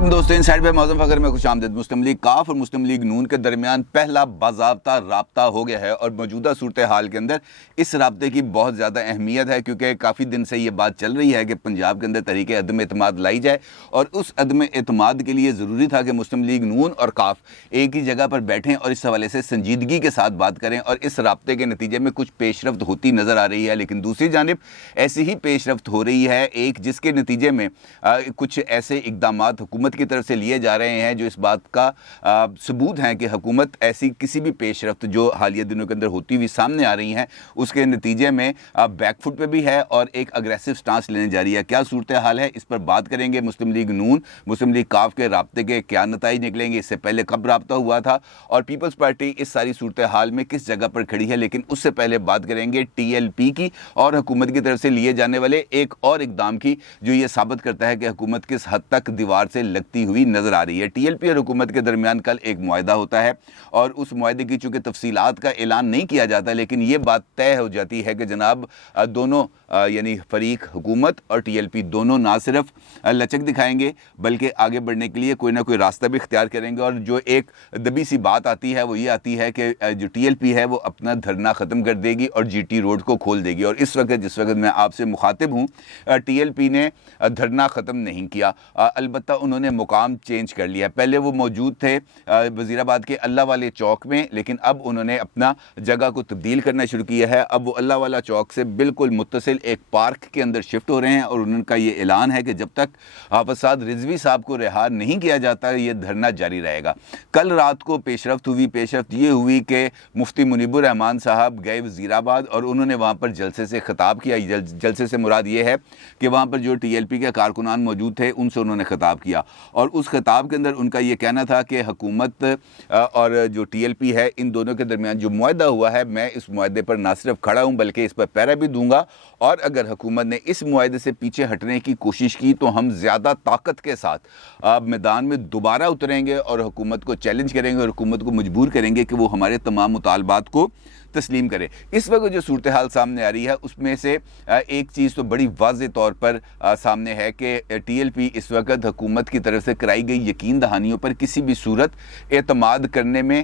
السلام علیکم دوستو، انسائیڈ پہ معظم فخر میں خوش آمدید۔ مسلم لیگ کاف اور مسلم لیگ نون کے درمیان پہلا باضابطہ رابطہ ہو گیا ہے اور موجودہ صورتحال کے اندر اس رابطے کی بہت زیادہ اہمیت ہے، کیونکہ کافی دن سے یہ بات چل رہی ہے کہ پنجاب کے اندر تحریک عدم اعتماد لائی جائے، اور اس عدم اعتماد کے لیے ضروری تھا کہ مسلم لیگ نون اور کاف ایک ہی جگہ پر بیٹھیں اور اس حوالے سے سنجیدگی کے ساتھ بات کریں، اور اس رابطے کے نتیجے میں کچھ پیش رفت ہوتی نظر آ رہی ہے۔ لیکن دوسری جانب ایسی ہی پیش رفت ہو رہی ہے ایک جس کے نتیجے میں کچھ ایسے اقدامات حکومت کی طرف سے لیے جا رہے ہیں جو اس بات کا ثبوت ہیں کہ حکومت ایسی کسی بھی پیش رفت جو حالیہ دنوں کے اندر ہوتی ہوئی سامنے آ رہی ہیں اس کے نتیجے میں بیک فٹ پہ بھی ہے اور ایک اگریسو سٹانس لینے جا رہی ہے۔ کیا صورتحال ہے، اس پر بات کریں گے۔ مسلم لیگ نون مسلم لیگ کاف کے رابطے کے کیا نتائج نکلیں گے، اس سے پہلے کب رابطہ ہوا تھا، اور پیپلز پارٹی اس ساری صورتحال میں کس جگہ پر کھڑی ہے۔ لیکن اس سے پہلے بات کریں گے ٹی ایل پی کی اور حکومت کی طرف سے لیے جانے والے ایک اور اقدام کی جو یہ ثابت کرتا ہے کہ حکومت کس حد تک دیوار سے لگتی ہوئی نظر آ رہی ہے۔ ٹی ایل پی اور حکومت کے درمیان کل ایک معاہدہ ہوتا ہے، اور اس معاہدے کی چونکہ تفصیلات کا اعلان نہیں کیا جاتا، لیکن یہ بات طے ہو جاتی ہے کہ جناب دونوں یعنی فریق حکومت اور ٹی ایل پی دونوں نہ صرف لچک دکھائیں گے بلکہ آگے بڑھنے کے لیے کوئی نہ کوئی راستہ بھی اختیار کریں گے۔ اور جو ایک دبی سی بات آتی ہے وہ یہ آتی ہے کہ جو ٹی ایل پی ہے وہ اپنا دھرنا ختم کر دے گی اور جی ٹی روڈ کو کھول دے گی، اور اس وقت جس وقت میں آپ سے مخاطب ہوں ٹی ایل پی نے دھرنا ختم نہیں کیا، البتہ انہوں نے مقام چینج کر لیا۔ پہلے وہ موجود تھے وزیر آباد کے اللہ والے چوک میں، لیکن اب انہوں نے اپنا جگہ کو تبدیل کرنا شروع کیا ہے۔ اب وہ اللہ والا چوک سے بالکل متصل ایک پارک کے اندر شفٹ ہو رہے ہیں، اور ان کا یہ اعلان ہے کہ جب تک حافظ سعد رضوی صاحب کو رہا نہیں کیا جاتا یہ دھرنا جاری رہے گا۔ کل رات کو پیش رفت یہ ہوئی کہ مفتی منیب الرحمان صاحب گئے وزیر آباد اور انہوں نے وہاں پر جلسے سے خطاب کیا۔ جلسے سے مراد یہ ہے کہ وہاں پر جو ٹی ایل پی کے کارکنان موجود تھے ان سے انہوں نے خطاب کیا، اور اس خطاب کے اندر ان کا یہ کہنا تھا کہ حکومت اور جو ٹی ایل پی ہے ان دونوں کے درمیان جو معاہدہ ہوا ہے میں اس معاہدے پر نہ صرف کھڑا ہوں بلکہ اس پر پیرا بھی دوں گا، اور اگر حکومت نے اس معاہدے سے پیچھے ہٹنے کی کوشش کی تو ہم زیادہ طاقت کے ساتھ میدان میں دوبارہ اتریں گے اور حکومت کو چیلنج کریں گے اور حکومت کو مجبور کریں گے کہ وہ ہمارے تمام مطالبات کو تسلیم کرے۔ اس وقت جو صورتحال سامنے آ رہی ہے اس میں سے ایک چیز تو بڑی واضح طور پر سامنے ہے کہ ٹی ایل پی اس وقت حکومت کی طرف سے کرائی گئی یقین دہانیوں پر کسی بھی صورت اعتماد کرنے میں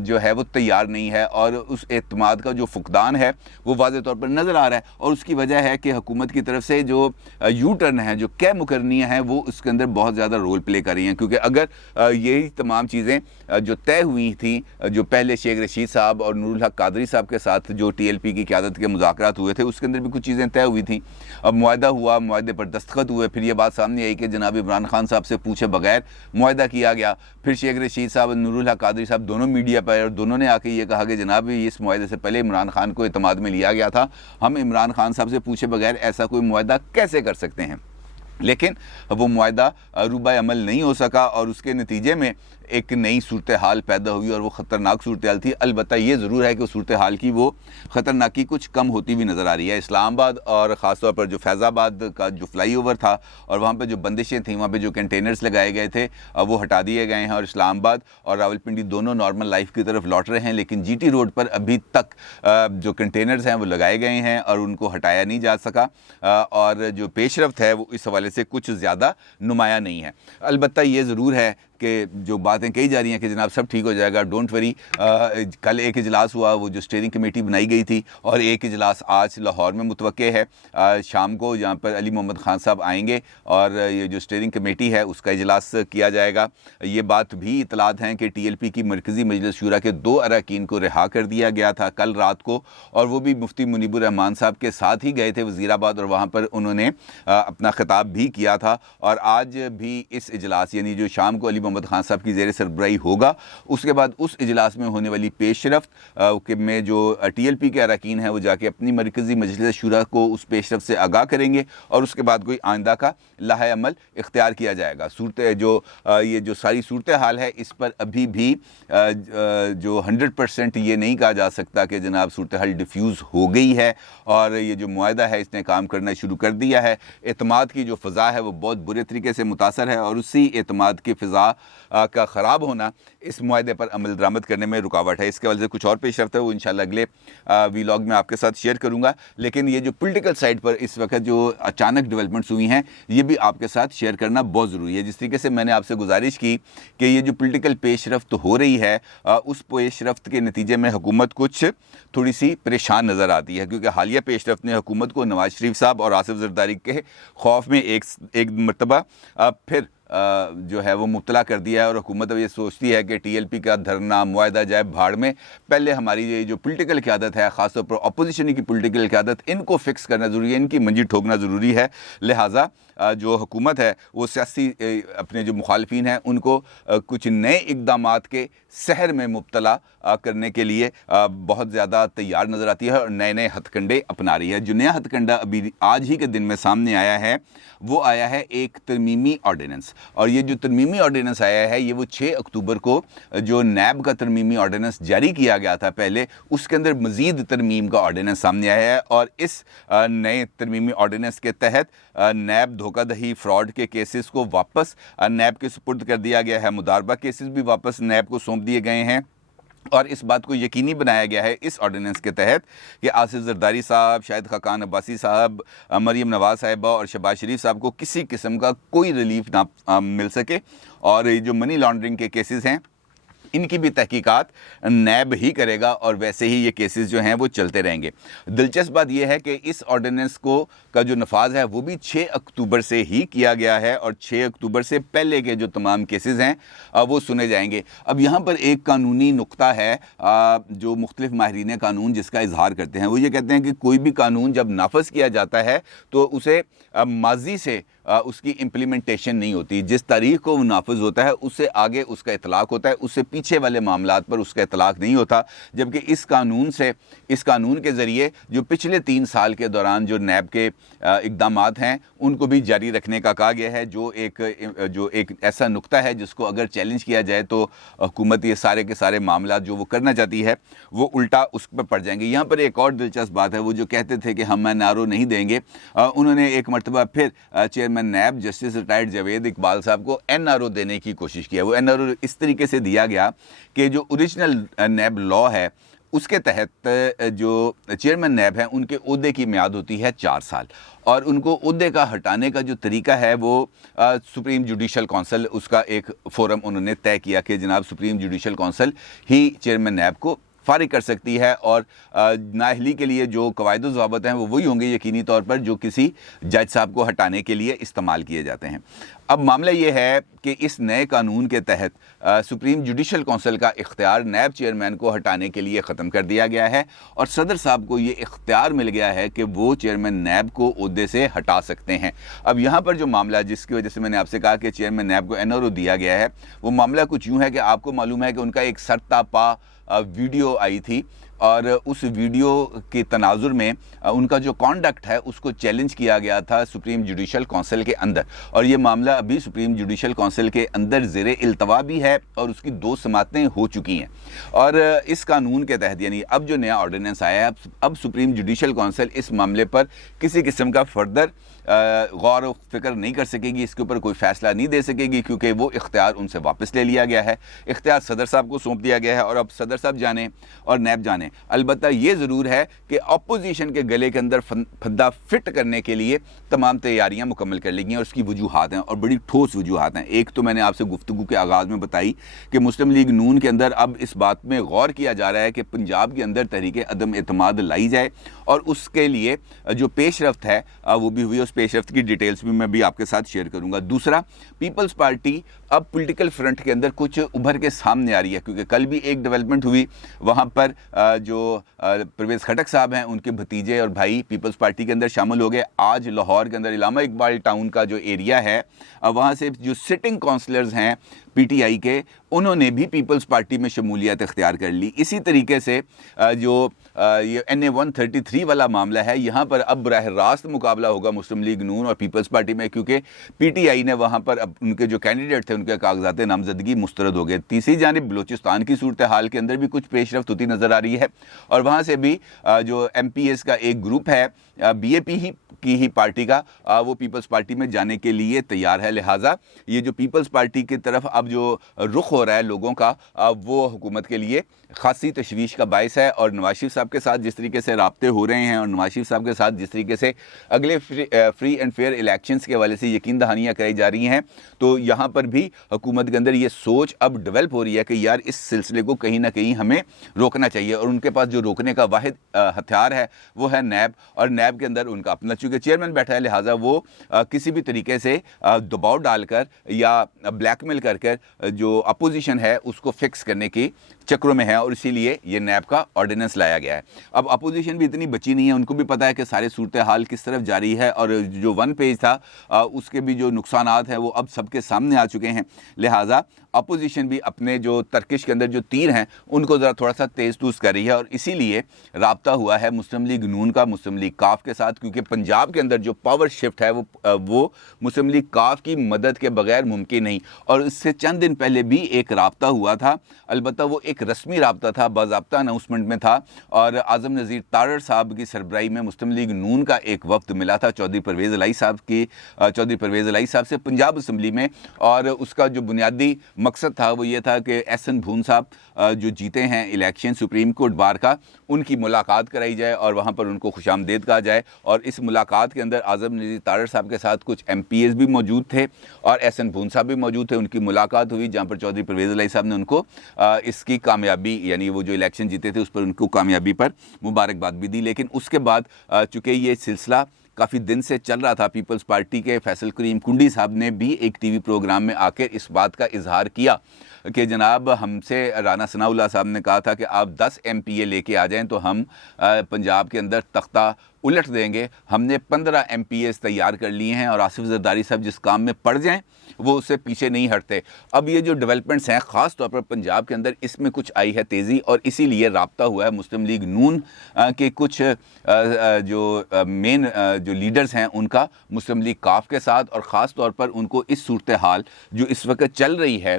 جو ہے وہ تیار نہیں ہے، اور اس اعتماد کا جو فقدان ہے وہ واضح طور پر نظر آ رہا ہے، اور اس کی وجہ ہے کہ حکومت کی طرف سے جو یو ٹرن ہے، جو کیا مقرریاں ہیں وہ اس کے اندر بہت زیادہ رول پلے کر رہی ہیں، کیونکہ اگر یہی تمام چیزیں جو طے ہوئی تھیں جو پہلے شیخ رشید صاحب اور نور الحق قادری صاحب کے ساتھ جو ٹی ایل پی کی قیادت کے مذاکرات ہوئے تھے اس کے اندر بھی کچھ چیزیں طے ہوئی تھیں، اب معاہدہ ہوا، معاہدے پر دستخط ہوئے، پھر یہ بات سامنے آئی کہ جناب عمران خان صاحب سے پوچھے بغیر معاہدہ کیا گیا، پھر شیخ رشید صاحب اور نور الحق قادری صاحب دونوں میڈیا پر، اور دونوں نے آ کے یہ کہا کہ جناب اس معاہدے سے پہلے عمران خان کو اعتماد میں لیا گیا تھا، ہم عمران خان صاحب سے پوچھے بغیر ایسا کوئی معاہدہ کیسے کر سکتے ہیں۔ لیکن وہ معاہدہ روبہ عمل نہیں ہو سکا، اور اس کے نتیجے میں ایک نئی صورتحال پیدا ہوئی، اور وہ خطرناک صورتحال تھی۔ البتہ یہ ضرور ہے کہ اس صورتحال کی وہ خطرناکی کچھ کم ہوتی بھی نظر آ رہی ہے۔ اسلام آباد اور خاص طور پر جو فیض آباد کا جو فلائی اوور تھا اور وہاں پہ جو بندشیں تھیں، وہاں پہ جو کنٹینرز لگائے گئے تھے وہ ہٹا دیے گئے ہیں، اور اسلام آباد اور راولپنڈی دونوں نارمل لائف کی طرف لوٹ رہے ہیں، لیکن جی ٹی روڈ پر ابھی تک جو کنٹینرز ہیں وہ لگائے گئے ہیں اور ان کو ہٹایا نہیں جا سکا، اور جو پیش رفت ہے وہ اس حوالے سے کچھ زیادہ نمایاں نہیں ہے۔ البتہ یہ ضرور ہے کہ جو باتیں کہی جا رہی ہیں کہ جناب سب ٹھیک ہو جائے گا، ڈونٹ وری، کل ایک اجلاس ہوا، وہ جو اسٹیئرنگ کمیٹی بنائی گئی تھی، اور ایک اجلاس آج لاہور میں متوقع ہے شام کو، جہاں پر علی محمد خان صاحب آئیں گے اور یہ جو اسٹیئرنگ کمیٹی ہے اس کا اجلاس کیا جائے گا۔ یہ بات بھی اطلاعات ہیں کہ ٹی ایل پی کی مرکزی مجلس شورا کے 2 اراکین کو رہا کر دیا گیا تھا کل رات کو، اور وہ بھی مفتی منیب الرحمان صاحب کے ساتھ ہی گئے تھے وزیر آباد، اور وہاں پر انہوں نے اپنا خطاب بھی کیا تھا، اور آج بھی اس اجلاس یعنی جو شام کو علی محمد خان صاحب کی زیر سربراہی ہوگا، اس کے بعد اس اجلاس میں ہونے والی پیش رفت میں جو ٹی ایل پی کے اراکین ہیں وہ جا کے اپنی مرکزی مجلس شورا کو اس پیش رفت سے آگاہ کریں گے، اور اس کے بعد کوئی آئندہ کا لائحہ عمل اختیار کیا جائے گا۔ یہ جو ساری صورتحال ہے اس پر ابھی بھی جو 100% یہ نہیں کہا جا سکتا کہ جناب صورتحال ڈیفیوز ہو گئی ہے اور یہ جو معاہدہ ہے اس نے کام کرنا شروع کر دیا ہے۔ اعتماد کی جو فضا ہے وہ بہت برے طریقے سے متاثر ہے، اور اسی اعتماد کی فضا کا خراب ہونا इस मुआहदे पर अमल दरामद करने में रुकावट है। इसके वजह से कुछ और पेश रफ्त है, वो इंशाल्लाह अगले वीलॉग में आपके साथ शेयर करूंगा। लेकिन ये जो पॉलिटिकल साइड पर इस वक्त जो अचानक डेवलपमेंट्स हुई हैं, ये भी आपके साथ शेयर करना बहुत ज़रूरी है। जिस तरीके से मैंने आपसे गुजारिश की कि ये जो पॉलिटिकल पेश रफ्त हो रही है, उस पेश रफ्त के नतीजे में हुकूमत कुछ थोड़ी सी परेशान नज़र आती है, क्योंकि हालिया पेश रफ्त ने हुकूमत को नवाज शरीफ साहब और आसिफ जरदारी के खौफ में एक मरतबा फिर जो है वो मुब्तला कर दिया है। और हुकूमत अब ये सोचती है कि TLP का धरना मुआहदा जाए भाड़ में, पहले हमारी ये जो पॉलिटिकल क़यादत है, ख़ासतौर पर अपोजिशन की पॉलिटिकल क़यादत, इनको फिक्स करना ज़रूरी है, इनकी मंजी ठोकना ज़रूरी है। लिहाजा जो हुकूमत है वो सियासी अपने जो मुखालफिन हैं उनको कुछ नए इक़दामात के सहर में मुब्तला करने के लिए बहुत ज़्यादा तैयार नज़र आती है और नए नए हथकंडे अपना रही है। जो नया हथकंडा अभी आज ही के दिन में सामने आया है, वो आया है एक तरमीमी ऑर्डिनेंस। और ये जो तरमीमी ऑर्डिनेंस आया है, ये वो 6 अक्टूबर को जो नैब का तरमीमी ऑर्डिनेंस जारी किया गया था पहले, उसके अंदर मज़ीद तरमीम का ऑर्डिनेंस सामने आया है। और इस नए तरमीमी ऑर्डिनेंस के तहत नैब धोखाधड़ी फ्रॉड के केसेस को वापस नैब के सुपुर्द कर दिया गया है, मुदारबा केसेस भी वापस नैब को सौंप दिए गए हैं। और इस बात को यकीनी बनाया गया है इस ऑर्डिनेंस के तहत कि आसिफ जरदारी साहब, शाहिद खाकान अब्बासी साहब, मरीम नवाज़ साहिबा और शहबाज शरीफ साहब को किसी किस्म का कोई रिलीफ ना मिल सके। और ये जो मनी लॉन्ड्रिंग के केसेस हैं, इनकी भी तहकीकात नैब ही करेगा और वैसे ही ये केसेस जो हैं वो चलते रहेंगे। दिलचस्प बात यह है कि इस ऑर्डिनेंस का जो नफाज है वो भी 6 अक्टूबर से ही किया गया है और 6 अक्टूबर से पहले के जो तमाम केसेस हैं वो सुने जाएंगे। अब यहाँ पर एक कानूनी नुक्ता है जो मुख्तलिफ माहिरीन कानून जिसका इजहार करते हैं। वो ये कहते हैं कि कोई भी कानून जब नाफज किया जाता है तो उसे माजी से उसकी इम्प्लीमेंटेशन नहीं होती। जिस तारीख को वो नाफज होता है उससे आगे उसका इतलाक़ होता है, उससे पीछे वाले मामलात पर उसका इतलाक़ नहीं होता। जबकि इस कानून के ज़रिए जो पिछले 3 साल के दौरान जो नैब के इक़दामात हैं उनको भी जारी रखने का कहा गया है। जो एक ऐसा नुक्ता है जिसको अगर चैलेंज किया जाए तो हुकूमत ये सारे के सारे मामलात जो वो करना चाहती है वो उल्टा उस पर पड़ जाएंगे। यहाँ पर एक और दिलचस्प बात है, वो जो कहते थे कि हम NRO नहीं देंगे, उन्होंने एक मरतबा फिर चेयरमैन नैब जस्टिस रिटायर्ड जावेद इकबाल साहब को NRO देने की कोशिश किया। वो NRO इस तरीके से दिया गया कि जो ओरिजिनल नैब लॉ है उसके तहत जो चेयरमैन नैब हैं उनके ओहदे की मियाद होती है 4 साल और उनको ओहदे का हटाने का जो तरीका है वो सुप्रीम जुडिशल कौंसिल, उसका एक फ़ोरम उन्होंने तय किया कि जनाब सुप्रीम जुडिशल कौंसिल ही चेयरमैन नैब को फारिग कर सकती है। और नाअहली के लिए जो कवायद ज़वाबित हैं वो वही होंगे यकीनी तौर पर जो किसी जज साहब को हटाने के लिए इस्तेमाल किए जाते हैं। अब मामला ये है कि इस नए कानून के तहत सुप्रीम जुडिशल कौंसिल का इख्तियार नैब चेयरमैन को हटाने के लिए ख़त्म कर दिया गया है और सदर साहब को ये इख्तियार मिल गया है कि वो चेयरमैन नैब को ओहदे से हटा सकते हैं। अब यहाँ पर जो मामला जिसकी वजह से मैंने आपसे कहा कि चेयरमैन नैब को NRO दिया गया है, वो मामला कुछ यूँ है कि आपको मालूम है कि उनका एक सरतापा वीडियो आई थी और उस वीडियो के तनाजुर में उनका जो कॉन्डक्ट है उसको चैलेंज किया गया था सुप्रीम जुडिशल कौंसिल के अंदर। और ये मामला अभी सुप्रीम जुडिशल कौंसिल के अंदर ज़ेरे इल्तवा भी है और उसकी 2 समातें हो चुकी हैं। और इस कानून के तहत यानी अब जो नया ऑर्डिनेंस आया है, अब सुप्रीम जुडिशल कौंसिल इस मामले पर किसी किस्म का फर्दर गौर व फिक्र नहीं कर सकेगी, इसके ऊपर कोई फ़ैसला नहीं दे सकेगी क्योंकि वो इख्तियार उनसे वापस ले लिया गया है। इख्तियार सदर साहब को सौंप दिया गया है और अब सदर साहब जाने और नैब जाने। अलबत्ता ये ज़रूर है कि अपोजिशन के गले के अंदर फंदा फिट करने के लिए तमाम तैयारियां मुकम्मल कर ली गई हैं और उसकी वजूहात हैं और बड़ी ठोस वजूहात हैं। एक तो मैंने आपसे गुफ्तगू के आगाज़ में बताई कि मुस्लिम लीग नून के अंदर अब इस बात में गौर किया जा रहा है कि पंजाब के अंदर तहरीक अदम एतमाद लाई जाए और उसके लिए जो पेश रफ्त है वो भी हुई। उस पेश रफ्त की डिटेल्स भी मैं भी आपके साथ शेयर करूंगा। दूसरा, पीपल्स पार्टी अब पॉलिटिकल फ्रंट के अंदर कुछ उभर के सामने आ रही है क्योंकि कल भी एक डेवलपमेंट हुई, वहाँ पर जो परवेज़ खटक साहब हैं उनके भतीजे और भाई पीपल्स पार्टी के अंदर शामिल हो गए। आज लाहौर के अंदर इलामा इकबाल टाउन का जो एरिया है वहाँ से जो सिटिंग काउंसलर्स हैं PTI के, उन्होंने भी पीपल्स पार्टी में शमूलियत इख्तियार कर ली। इसी तरीके से जो ये NA 133 वाला मामला है, यहाँ पर अब बराह रास्त मुकाबला होगा मुस्लिम लीग नून और पीपल्स पार्टी में क्योंकि PTI ने वहाँ पर अब उनके जो कैंडिडेट थे उनके कागजात नामजदगी मुस्तरद हो गए। तीसरी जानिब बलूचिस्तान की सूरत हाल के अंदर भी कुछ पेशरफ्त होती नज़र आ रही है और वहाँ से भी जो MPs का एक ग्रुप है BAP ही की ही पार्टी का वो पीपल्स पार्टी में जाने के लिए तैयार है। लिहाजा ये जो पीपल्स पार्टी की तरफ अब जो रुख हो रहा है लोगों का, वो हुकूमत के लिए खासी तशवीश का बायस है। और नवाज शरीफ साहब के साथ जिस तरीके से राब्ते हो रहे हैं और नवाज शरीफ साहब के साथ जिस तरीके से अगले फ्री एंड फेयर इलेक्शंस के हवाले से यकीन दहानियाँ कराई जा रही हैं, तो यहाँ पर भी हुकूमत के अंदर ये सोच अब डेवलप हो रही है कि यार इस सिलसिले को कहीं ना कहीं हमें रोकना चाहिए। और उनके पास जो रोकने का वाहिद हथियार है वो है नैब, और नैब के अंदर उनका अपना चूँकि चेयरमैन बैठा है, लिहाजा वो किसी भी तरीके से दबाव डालकर या ब्लैकमेल कर जो अपोजिशन है उसको फिक्स करने की चक्रों में है, और इसीलिए ये नैब का ऑर्डिनेंस लाया गया है। अब अपोजिशन भी इतनी बची नहीं है, उनको भी पता है कि सारी सूरत हाल किस तरफ जा रही है, और जो वन पेज था उसके भी जो नुकसानात हैं वो अब सबके सामने आ चुके हैं। लिहाजा अपोजिशन भी अपने जो तर्किश के अंदर जो तीर हैं उनको ज़रा थोड़ा सा तेज़ तूज़ कर रही है, और इसीलिए राब्ता हुआ है मुस्लिम लीग नून का मुस्लिम लीग काफ के साथ, क्योंकि पंजाब के अंदर जो पावर शिफ्ट है वो मुस्लिम लीग काफ की मदद के बगैर मुमकिन नहीं। और इससे चंद दिन पहले भी एक राब्ता हुआ था, अलबत्ता वो एक रस्मी राब्ता था, बाज़ाब्ता अनाउंसमेंट में था, और आज़म नज़ीर तारड़ साहब की सरबराही में मुस्लिम लीग नून का एक वक्त मिला था चौधरी परवेज़ इलाही साहब से पंजाब असम्बली में। और उसका जो बुनियादी मकसद था वो ये था कि एहसन भून साहब जो जीते हैं इलेक्शन सुप्रीम कोर्ट बार का, उनकी मुलाकात कराई जाए और वहाँ पर उनको खुशामदीद कहा जाए। और इस मुलाकात के अंदर आज़म नज़ीर तारड़ साहब के साथ कुछ MPs भी मौजूद थे और एहसन भून साहब भी मौजूद थे। उनकी मुलाकात हुई जहाँ पर चौधरी परवेज़ इलाही साहब ने उनको इसकी कामयाबी, यानी वो जो इलेक्शन जीते थे उस पर उनको कामयाबी पर मुबारकबाद भी दी। लेकिन उसके बाद चूँकि ये सिलसिला काफ़ी दिन से चल रहा था, पीपल्स पार्टी के फैसल करीम कुंडी साहब ने भी एक TV प्रोग्राम में आकर इस बात का इजहार किया कि जनाब हमसे राना सनाउल्लाह साहब ने कहा था कि आप 10 MPA लेके आ जाएं तो हम पंजाब के अंदर तख्ता उलट देंगे। हमने 15 MPAs तैयार कर लिए हैं और आसिफ जरदारी साहब जिस काम में पड़ जाएं वो उससे पीछे नहीं हटते। अब ये जो डेवलपमेंट्स हैं ख़ास तौर पर पंजाब के अंदर, इसमें कुछ आई है तेज़ी, और इसीलिए राब्ता हुआ है मुस्लिम लीग नून के कुछ जो मेन जो लीडर्स हैं उनका मुस्लिम लीग काफ के साथ, और ख़ास तौर पर उनको इस सूरत हाल जो इस वक्त चल रही है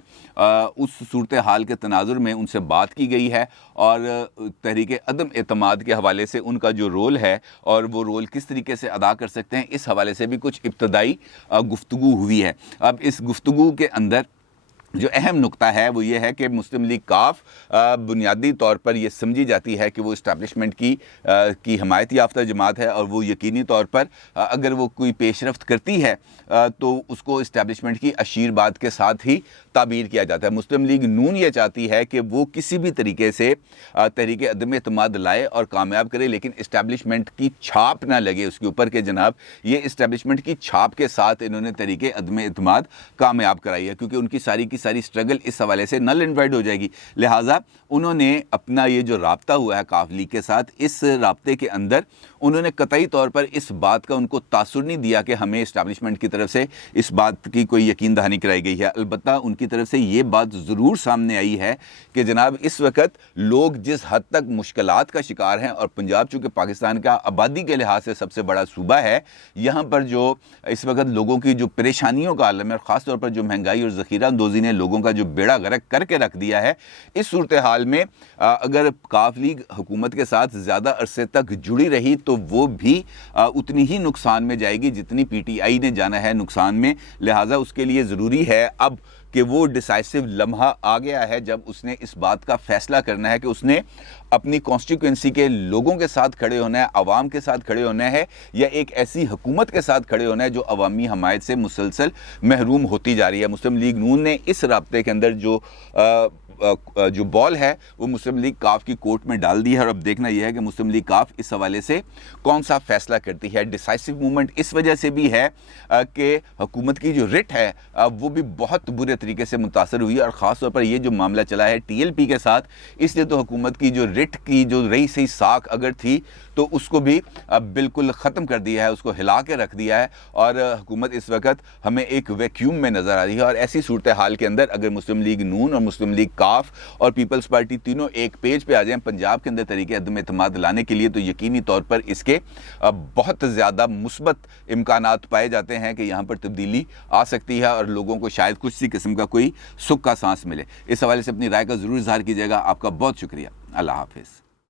उस सूरत हाल के तनाजुर में उनसे बात की गई है। और तहरीक अदम एतमाद के हवाले से उनका जो रोल है और वो रोल किस तरीके से अदा कर सकते हैं, इस हवाले से भी कुछ इब्तदाई गुफ्तगू हुई है। अब इस गुफ्तगू के अंदर जो अहम नुक्ता है वो ये है कि मुस्लिम लीग काफ बुनियादी तौर पर ये समझी जाती है कि वो इस्टेब्लिशमेंट की हमायत याफ्ता जमात है, और वो यकीनी तौर पर अगर वो कोई पेशरफ्त करती है तो उसको इस्टेब्लिशमेंट की आशीर्वाद के साथ ही ताबीर किया जाता है। मुस्लिम लीग नून ये चाहती है कि वो किसी भी तरीके से तहरीक अदम एतमाद लाए और कामयाब करे, लेकिन इस्टेब्लिशमेंट की छाप ना लगे उसके ऊपर कि जनाब ये इस्टेब्लिशमेंट की छाप के साथ इन्होंने तहरीक अदम एतमाद कामयाब कराई है, क्योंकि उनकी सारी स्ट्रगल इस हवाले से नल एंड वाइड हो जाएगी। लिहाजा उन्होंने अपना ये जो राब्ता हुआ है काफ लीग के साथ, इस राब्ते के अंदर उन्होंने कतई तौर पर इस बात का उनको तासुर नहीं दिया कि हमें इस्टेब्लिशमेंट की तरफ से इस बात की कोई यकीन दहानी कराई गई है। अलबत्ता उनकी तरफ से ये बात ज़रूर सामने आई है कि जनाब इस वक्त लोग जिस हद तक मुश्किलात का शिकार हैं, और पंजाब चूँकि पाकिस्तान का आबादी के लिहाज से सबसे बड़ा सूबा है, यहाँ पर जो इस वक्त लोगों की जो परेशानियों का आलम है, और ख़ास तौर पर जो महंगाई और ज़ख़ीरा अंदोज़ी ने लोगों का जो बेड़ा गर्क करके रख दिया है, इस सूरत हाल में अगर काफ लीग हुकूमत के साथ ज़्यादा अरसे तक जुड़ी रही तो वो भी उतनी ही नुकसान में जाएगी जितनी PTI ने जाना है नुकसान में। लिहाजा उसके लिए ज़रूरी है अब कि वो डिसाइसिव लम्हा आ गया है जब उसने इस बात का फ़ैसला करना है कि उसने अपनी कॉन्स्टिट्यूएंसी के लोगों के साथ खड़े होना है, आवाम के साथ खड़े होना है, या एक ऐसी हुकूमत के साथ खड़े होना है जो अवामी हमायत से मुसलसल महरूम होती जा रही है। मुस्लिम लीग नून ने इस राब्ते के अंदर जो बॉल है वो मुस्लिम लीग काफ की कोर्ट में डाल दी है, और अब देखना यह है कि मुस्लिम लीग काफ इस हवाले से कौन सा फैसला करती है। डिसाइसिव मूवमेंट इस वजह से भी है कि हुकूमत की जो रिट है वो भी बहुत बुरे तरीके से मुतासर हुई है, और ख़ास तौर पर ये जो मामला चला है TLP के साथ, इसलिए तो हुकूमत की जो रिट की जो रही सही साख अगर थी तो उसको भी बिल्कुल ख़त्म कर दिया है, उसको हिला के रख दिया है, और हुकूमत इस वक्त हमें एक वैक्यूम में नज़र आ रही है। और ऐसी सूरत हाल के अंदर अगर मुस्लिम लीग नून और मुस्लिम लीग काफ और पीपल्स पार्टी तीनों एक पेज पे आ जाएं पंजाब के अंदर तरीके अदम एतमाद लाने के लिए, तो यकीनी तौर पर इसके बहुत ज़्यादा मुस्बत इम्कानात पाए जाते हैं कि यहाँ पर तब्दीली आ सकती है और लोगों को शायद कुछ सी किस्म का कोई सुख का सांस मिले। इस हवाले से अपनी राय का ज़रूर इज़हार कीजिएगा। आपका बहुत शुक्रिया। अल्लाह हाफिज़।